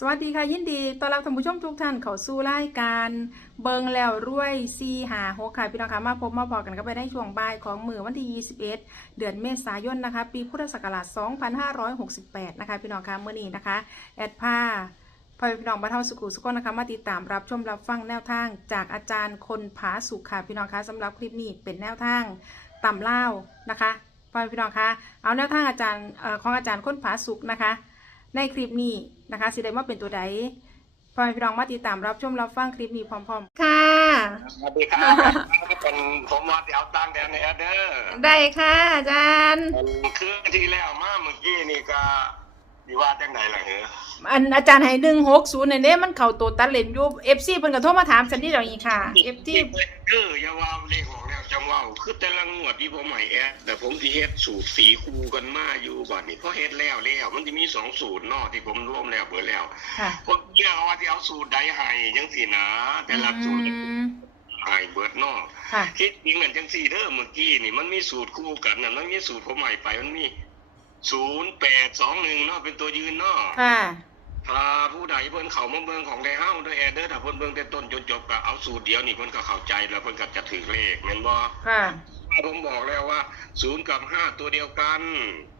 สวัสดีค่ะยินดีต้อนรับท่านผู้ชมทุกท่านเข้าสู่รายการเบิงแล้วรวยซีหาหกค่ะพี่น้องคะมาพบมาพอกันก็ไปได้ช่วงบ่ายของมือวันที่ 21 เดือนเมษายนนะคะ ปีพุทธศักราช 2568 นะคะ พี่น้องคะเมื่อนี้นะคะ แอดผ้าพอพี่น้องบรรเทาสุขุสุขนะคะมาติดตามรับชมรับฟังแนวทาง จากอาจารย์คนผาสุขค่ะพี่น้องคะสำหรับคลิปนี้เป็นแนวทางต่ำเล่านะคะพอพี่น้องคะเอาแนวทางอาจารย์ของอาจารย์คนผาสุขนะคะ ในคลิปนี้นะคะสิได้มาเป็นตัวใดพอให้พี่น้องมาติดตามรับชมรับฟังคลิปนี้พร้อมๆ ค่ะ สวัสดีครับเป็นผมว่าที่เอาตังค์แดนในแอดเดอร์ได้ค่ะอาจารย์ คือที่แล้วมาเมื่อกี้นี่ก็ ดีว่าจังไหนล่ะเหรออันอาจารย์ให้หนึ่งหกศูนย์เนี่ยมันเข่าตัวตัดเลนอยูเอฟซีเพิ่นก็โทรมาถามฉันนี่เดี๋ยวนี้ค่ะเอฟซีคืออย่าว่าเลขของแล้วจังว่าคือแต่ละงวดที่ผมใหม่แอดแต่ผมที่เฮ็ดสูตรสีคูกันมาอยู่บัดนี้เพราะเฮ็ดแล้วแล้วมันจะมีสองสูตรเนอกที่ผมร่วมแล้วเบิดแล้วค่ะผมเนี่ยว่าที่เอาสูตรใดให้จังสี่นะ แต่ละสูตรอืมให้เบิดเนอกค่ะ คิดจริงเหมือนจังสี่เด้อเมื่อกี้นี่มันมีสูตรคู่กันน่ะมันมีสูตรผมใหม่ไปมันมี ศูนย์แปดสองหนึ่งเนาะเป็นตัวยืนเนาะค่ะ ถ้าผู้ใดเพิ่นเข้ามาเบิ่งของไดเฮาด้วยแอร์เด้อถ้าเพิ่นเบิ่งแต่ต้นจนจบก็เอาสูตรเดียวนี่เพิ่นก็เข้าใจแล้วเพิ่นก็จะถือเลขแม่นบ่ค่ะ ผมบอกแล้วว่าศูนย์กับห้าตัวเดียวกัน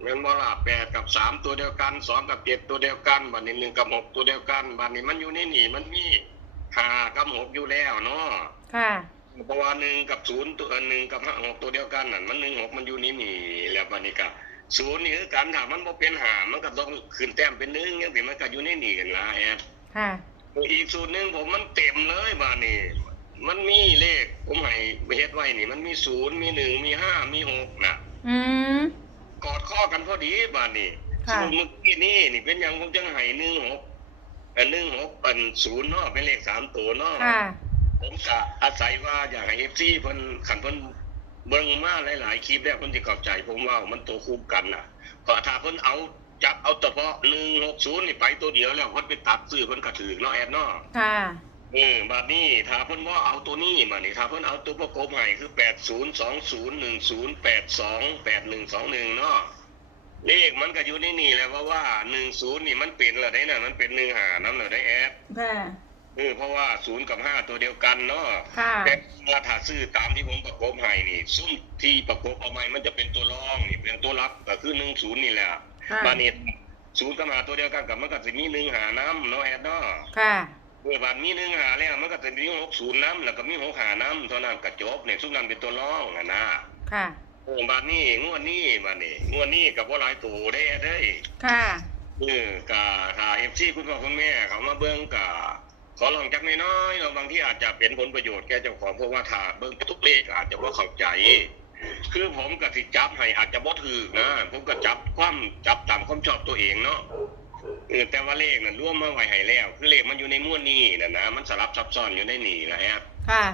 แม่นบ่ล่ะแปดกับสามตัวเดียวกันสองกับเจ็ดตัวเดียวกันบัดนี้หนึ่งกับหกตัวเดียวกันบัดนี้มันอยู่ในนี่มันมีห้ากับหกอยู่แล้วเนาะ ค่ะ เพราะว่าหนึ่งกับศูนย์ตัวหนึ่งกับห้าหกตัวเดียวกันนั่นมันหนึ่งหกมันอยู่นี่นี่แล้วบัดนี้ก็ ศูนย์นี่คือกันถ้ามันบ่เป็นหามันก็ต้องขึ้นแต้มเป็นหนึ่งจังซี่มันก็อยู่ในนี่กันล่ะแอดค่ะอีกสูตรหนึ่งผมมันเต็มเลยบ้านนี่มันมีเลขผมให้เฮ็ดไว้นี่ มันมีศูนย์มีหนึ่งมีห้ามีหกน่ะอืมกอดข้อกันพอดีบ้านนี่ค่ะสูตรเมื่อกี้นี่นี่เป็นอย่างผมจังให้หนึ่งหกอันหนึ่งหกอันศูนย์เนาะเป็นเลขสามตัวเนาะค่ะผมกะอาศัยว่าอยากให้เอฟซีเพิ่นขันเพิ่น เบิ่งมาหลาย ๆ คลิปแล้วเพิ่นสิเข้าใจ ผมว่ามันตัวคู่กันน่ะก็ถ้าเพิ่นเอาจับเอาเฉพาะหนึ่งหกศูนย์นี่ไปตัวเดียวแล้วเพิ่นไปตัดซื้อเพิ่นก็ถือเนาะแอดเนาะค่ะเออบัดนี้ถ้าเพิ่นว่าเอาตัวนี้มานี่ถ้าเพิ่นเอาตัวประกบให้คือแปดศูนย์สองศูนย์หนึ่งศูนย์แปดสองแปดหนึ่งสองหนึ่งเนาะเลขมันก็อยู่ในนี่แหละว่าว่าหนึ่งศูนย์นี่มันเป็นละได้น่ะมันเป็นหนึ่งหาน้ำเหรอได้แอดค่ะ เออเพราะว่าศูนย์กับห้าตัวเดียวกันเนาะค่ะ แต่ถ้าซื้อตามที่ผมประกบให้นี่ ซุ่มที่ประกบเอาไม้มันจะเป็นตัวรองนี่เป็นตัวรับก็คือหนึ่งศูนย์นี่แหละค่ะ บานี้ศูนย์กับหาตัวเดียวกันกับมันก็จะมีหนึ่งหาน้ำเนาะแอดเนาะค่ะ เมื่อบานมีหนึ่งหาแล้วมันก็จะมีหกศูนย์น้ำแล้วก็มีหกหาน้ำเท่านั้นกระจบเนี่ยซุ่มนั้นเป็นตัวรองอะนะค่ะโอ้บานนี้งวดนี้บานนี้งวดนี้กับว่าหลายตัวได้ได้ ค่ะ เออกะถ้าเอฟซีคุณพ่อคุณแม่เขามาเบิ้งกะ ขอลองจักน้อยๆเราบางที่อาจจะเป็นผลประโยชน์แก่เจ้าของเพราะว่าถ้าเบิ้งทุกเลขอาจจะว่าเข้าใจ คือผมกับสิจับให้อาจจะบ่ถือนะผมก็จับความจับตามความชอบตัวเองเนาะเออแต่ว่าเลขน่ะร่วมมาไว้ให้แล้ว คือเลขมันอยู่ในหม้วนนี้น่ะนะมันสลับซับซ้อนอยู่ในนี่นะฮะค่ะ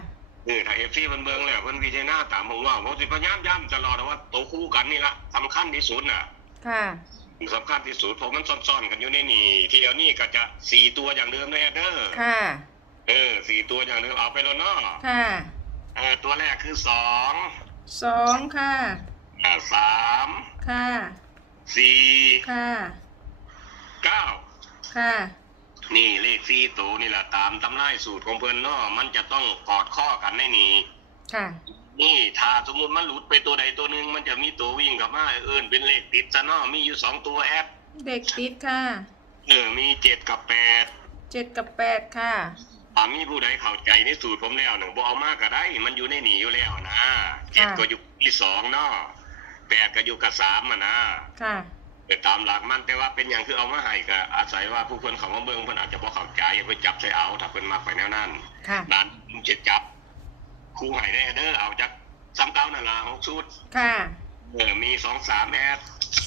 เออถ้าเอฟซีเพิ่นเบิ่งแล้วเพิ่นพิจารณาตามผมว่าผมสิพยายามย้ำตลอดว่าตัวคู่กันนี่ละสำคัญที่สุดน่ะ ค่ะ สำคัญที่สุดเพราะมันซ่อนๆกันอยู่ในนี่เที่ยวนี้ก็จะสี่ตัวอย่างเดิมนะเด้อค่ะเออสี่ตัวอย่างเดิมเอาไปแล้วเนาะค่ะเออตัวแรกคือสองสองค่ะอ่าสามค่ะสี่ค่ะเก้าค่ะนี่เลขสี่ตัวนี่แหละตามตำรายสูตรของเพิ่นเนาะมันจะต้องกอดข้อกันในนี้ค่ะ นี่ถ้าสมมุติมันหลุดไปตัวใดตัวหนึ่งมันจะมีตัววิ่งกลับมาเอิ้นเป็นเลขติดซะเนาะมีอยู่สองตัวแอปเด็กติดค่ะเออมีเจ็ดกับแปดเจ็ดกับแปดค่ะถ้ามีผู้ใดเข้าใจในสูตรผมแล้วหนึ่งบ่เอามากก็ได้ มันอยู่ในหนีอยู่แล้วนะเจ็ดค่ะก็อยู่ที่สองเนาะแปดก็อยู่กับสามอะนะค่ะเออตามหลักมันแต่ว่าเป็นอย่างคือเอามาให้ก็อาศัยว่าผู้คนเขามาเบิ่งเพิ่นอาจจะบ่เข้าใจเพิ่นจับใส่เอาถ้าเพิ่นมักไปแนวนั้นค่ะด้านผมจะจับ ครูให้ได้เด้อเอาจากซ้ำเก่านั่นล่ะหกชุดค่ะเออมีสองสามแอด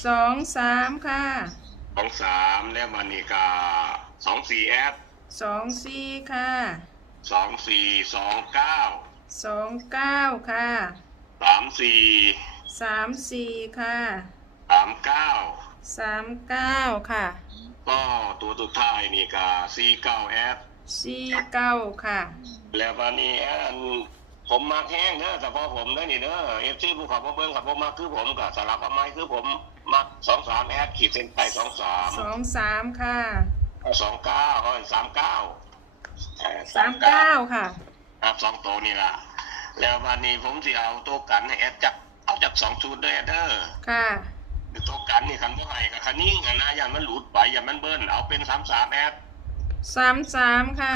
สองสามค่ะสองสามแล้วมันนี่ก็สองสี่แอดสองสี่ค่ะสองสี่สองเก้าสองเก้าค่ะสามสี่สามสี่ค่ะสามเก้าสามเก้าค่ะ ก็ตัวสุดท้ายนี่ก็สี่เก้าแอดสี่เก้าค่ะ แล้ววันนี้แอด ผมมักแห้งเด้อเฉพาะผมเด้อนี่เด้อเอฟซีภูเขาพ่อเบิ้งขับผมมักคือผมกับสลับเอาไม้คือผมมักสองสามแอดขีดเส้นใต้สองสามสองสามค่ะเอสองเก้าสามเก้าสามเก้าค่ะ ครับสองตัวนี่ล่ะ แล้ววันนี้ผมสิเอาตัวกันให้แอดจับเอาจากสองชุดด้วยแอดเด้อค่ะตัวกันนี่คันเท่าไหร่กับคันนี้อะนะอย่ามันหลุดไปอย่ามันเบิ้ลเอาเป็นสามสามแอดสามสามค่ะ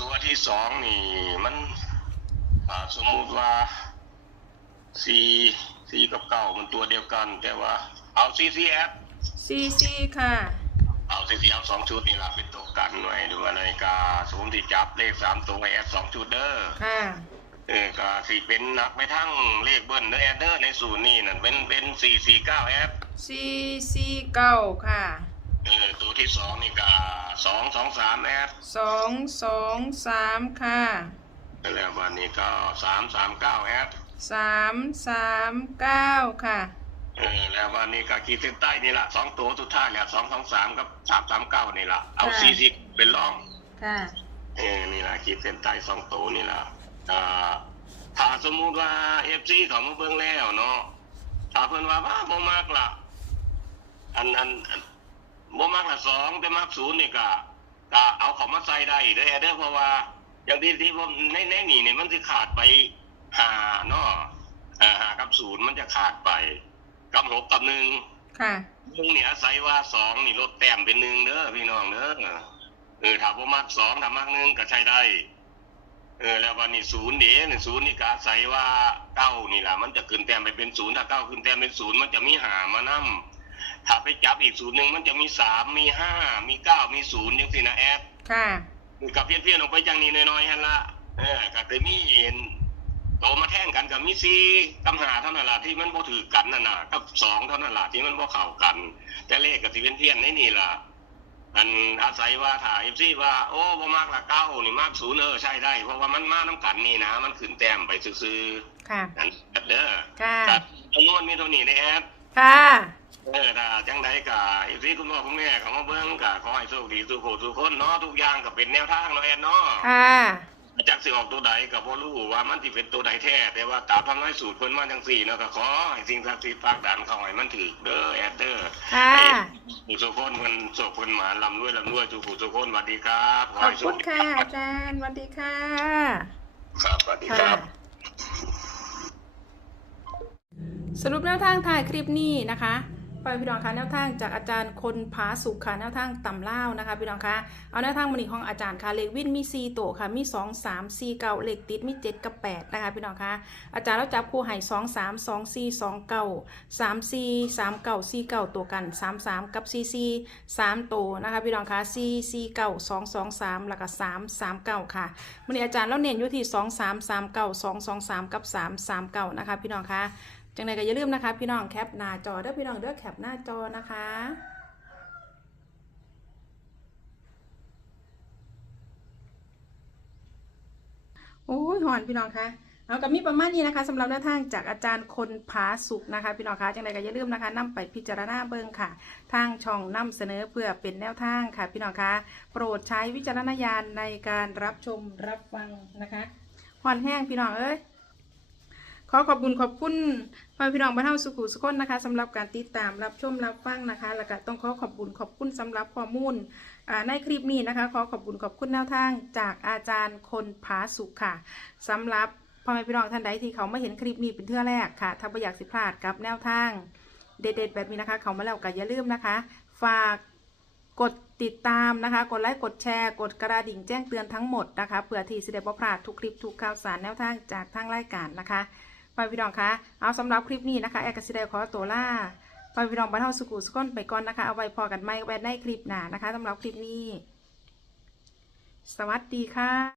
ตัวที่สองนี่มัน อ่าสมมุติว่าสี่สี่กับเก้ามันตัวเดียวกัน แต่ว่าเอาซีซีแอดซีซีค่ะ เอาซีซีเอาสองชุดนี่ละเป็นตัวกันไว้ดูว่านาฬิกาสมมติจับเลขสามตัวไว้แอดสองชุดเด้อค่ะ เออก็สิเป็นหนักไปทั้งเลขเบิ้ลเด้อแอดเด้อในศูนย์นี่นั่นเป็นเป็นสี่สี่เก้าแอดซีซีเก้าค่ะเออตัวที่สองนี่ก็สองสองสามแอดสองสองสามค่ะ แล้ววันนี้ก็สามสามเก้าแอดสามสามเก้าค่ะ เออแล้ววันนี้ก็ขีดเส้นใต้นี่ละสองตัวสุดท้ายเนี่ยสองสองสามกับสามสามเก้านี่ละเอาค่ะ สี่สิบเป็นร่องค่ะ เออนี่ละขีดเส้นใต้สองตัวนี่ละอ่าถ้าสมมุติว่าเอฟซีเขามาเบิ่งแล้วเนาะถ้าเพิ่นว่าว่าบ่มากละอันอันอันบ่มากละสองแต่มากศูนย์นี่ก็ก็เอาเขามาใส่ได้เด้อเด้อเพราะว่า อย่างที่ที่ผมในในนี่เนี่ยมันจะขาดไปหาเนาะอ่าหากับศูนย์มันจะขาดไปกับหกกับหนึ่งค่ะหนึ่งนี่อาศัยว่าสองนี่ลดแต้มเป็นหนึ่งเด้อพี่น้องเด้อเออถ้าผมมักสองถ้ามักหนึ่งก็ใช้ได้ เออ แล้ววันนี้ศูนย์เดี๋ยวนี่ศูนย์นี่ก็อาศัยว่าเก้านี่แหละมันจะขึ้นแต้มไปเป็นศูนย์ถ้าเก้าขึ้นแต้มเป็นศูนย์มันจะมีหามานํถ้าไปจับอีกศูนย์หนึ่งมันจะมีสามมีห้ามีเก้ามีศูนย์ยังสินะแอดค่ะ กับเพี้ยนเพี้ยนๆออกไปจังนี้น้อยๆฮันละเออก็เคยมีเห็นโตมาแท่งกันกับมีซีกำหาเท่านั้นละที่มันบ่ถือกันน่ะนะกับสองเท่านั้นละที่มันบ่เข้ากัน แต่เลขกับสิเพี้ยนเพี้ยนๆในนี่ล่ะอันอาศัยว่าถ่ายซีว่าโอ้บ่มากละเก้านี่มากศูนย์เออใช่ได้ เพราะว่ามันมาน้ำกันนี่นะ มันขึ้นแต้มไปซื่อค่ะๆนั่นเด้อค่ะแต่จำนวนมีเท่านี้ในแอป ค่ะเออถ้าจังใดก็ไอ้ที่คุณพ่อคุณแม่เขามาเบิ่งก็ขอให้โชคดีทุกคนทุกคนเนาะทุกอย่างก็เป็นแนวทางเนาะแอนเนาะค่ะจักสิออกตัวใดก็บ่รู้ว่ามันสิเป็นตัวใดแท้แต่ว่าตามทำน้อยสูตรเพิ่นมาจังซี่เนาะก็ขอให้สิ่งศักดิ์สิทธิ์ฝากดันเข้าให้มันถูกเด้อแอดเด้อค่ะผู้ทุกคนมันโชคเพิ่นมาลำรวยลำรวยทุกผู้ทุกคนสวัสดีครับขอขอบให้โชคุคณดีค่ะอาจารย์สวัสดีค่ะครับสวัสดีคค่ะรับ สรุปแนวทางถ่ายคลิปนี้นะคะไปพี่น้องคะแนวทางจากอาจารย์คนผาสุขค่ะแนวทางต่ำเล่านะคะพี่น้องคะเอาแนวทางมาหนีของอาจารย์ค่ะเลขวินมี4โตวค่ะมี 2 3 4เก้าเลขติดมี 7 กับ 8 นะคะพี่น้องคะอาจารย์เราจับคู่ให้2 3 2 4 2เก้า3 4 3เก้า4เก้าตัวกัน 3 3 กับ4 4 3ตัวนะคะพี่น้องคะ4 4เก้า2 2 3แล้วก็3 3เก้าค่ะวันนี้อาจารย์เราเน้นอยู่ที่ 2 3 3เก้า2 2 3 กับ 3 3เก้านะคะพี่น้องคะ จังใดก็อย่าลืมนะคะ พี่น้องแคปหน้าจอเด้อพี่น้องเด้อแคปหน้าจอนะคะโอ้ยหอนพี่น้องคะเอากับมีประมาณนี้นะคะสำหรับแนวทางจากอาจารย์คนผาสุกนะคะ พี่น้องคะจังใดก็อย่าลืมนะคะนำไปพิจารณาเบิ่งค่ะ ทางช่องนำเสนอเพื่อเป็นแนวทางค่ะ พี่น้องคะโปรดใช้วิจารณญาณในการรับชมรับฟังนะคะหอนแห้งพี่น้องเอ้ย ขอขอบคุณขอบคุณพ่อพี่น้องบ้านเฮาสุขุสุขคนนะคะสำหรับการติดตามรับชมรับฟังนะคะ แล้วก็ต้องขอขอบคุณขอบคุณสำหรับข้อมูลในคลิปนี้นะคะ ขอขอบคุณขอบคุณแนวทางจากอาจารย์คนผาสุขค่ะสำหรับพ่อแม่พี่น้องท่านใดที่เขามาเห็นคลิปนี้เป็นเทื่อแรกค่ะถ้าไม่อยากสิพลาดกับแนวทาง เด็ดๆแบบนี้นะคะ เขามาแล้วก็อย่าลืมนะคะ ฝากกดติดตามนะคะ กดไลค์ กดแชร์ กดกระดิ่งแจ้งเตือนทั้งหมดนะคะ เพื่อที่จะได้บ่พลาดทุกคลิปทุกข่าวสารแนวทางจากทางรายการนะคะ ไปพี่น้องคะเอาสำหรับคลิปนี้นะคะแอกกสิได้ขอตัวล่าไปพี่น้องบ้านเฮาสุกุสุก้นไปก่อนนะคะเอาไว้พอกันไม่แว้ในคลิปหน้านะคะสำหรับคลิปนี้ สวัสดีค่ะ